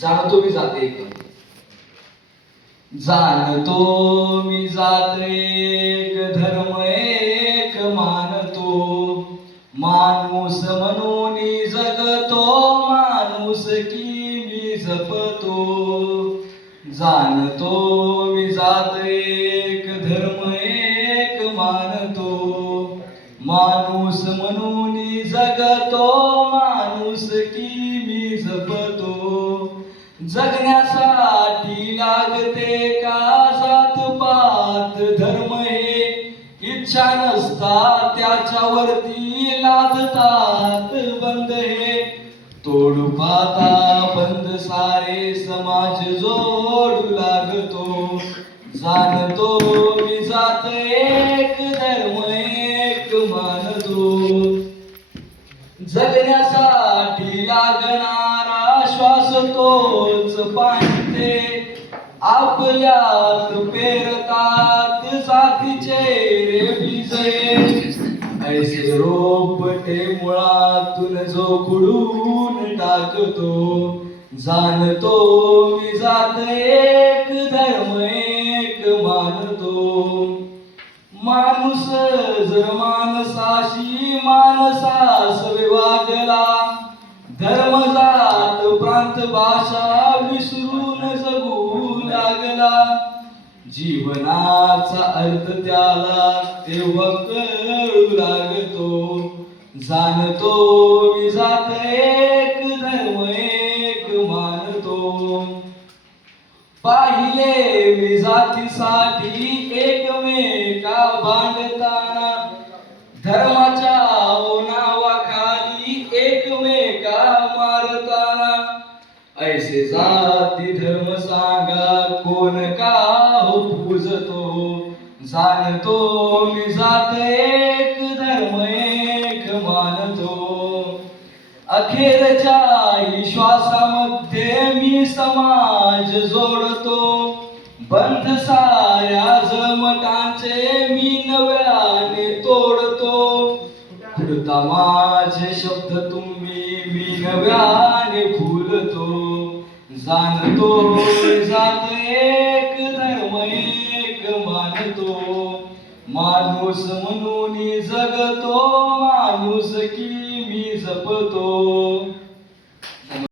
जाणतो मी जाते एक, जाणतो मी जात एक, धर्म एक मानतो, माणूस म्हणून जगतो, माणूस की मी जपतो. जाणतो मी जात एक, धर्म एक मानतो, माणूस म्हणून जगतो, माणूस की मी जपतो. जगण्यासाठी लागते का जात पात धर्म हे, इच्छा नसता त्याच्यावरती लादतात बंद हे. तोडू पाता बंद सारे समाज जोडू लागतो. जाणतो मी जात एक, धर्म एक मानतो. जगण्यासाठी लागणारा श्वास तोच पाहिजे, आपल्यात पेरतात जातीचे रे बीज. ऐसे रोपटे मुळातून जो खुडून टाकतो. जाणतो मी जात एक, धर्म एक मानतो. माणूस जर माणसाशी माणसास विवागला, धर्म जात प्रांत भाषा विसरून जगू लागला. जीवनाचा अर्थ त्याला तेव्हा कळू लागतो. जाणतो मी जात एक, धर्म एक मानतो. पाहिले मी जातीसाठी एकमेका भांडताना, धर्माच्या नावाखाली एकमेका मारताना. ऐसे जाती धर्म सांगा कोण का हो पूजतो. जाणतो मी जात एक, धर्म एक मानतो. अखेरच्या श्वासामध्ये मी समाज जोडतो, बंध साऱ्या जमटांचे मी नव्याने तोडतो. फुलता माझे शब्द तुम्ही मी नव्याने फुलतो. जाणतो जात एक, धर्म एक मानतो, माणूस म्हणून जगतो, माणूस की मी जपतो.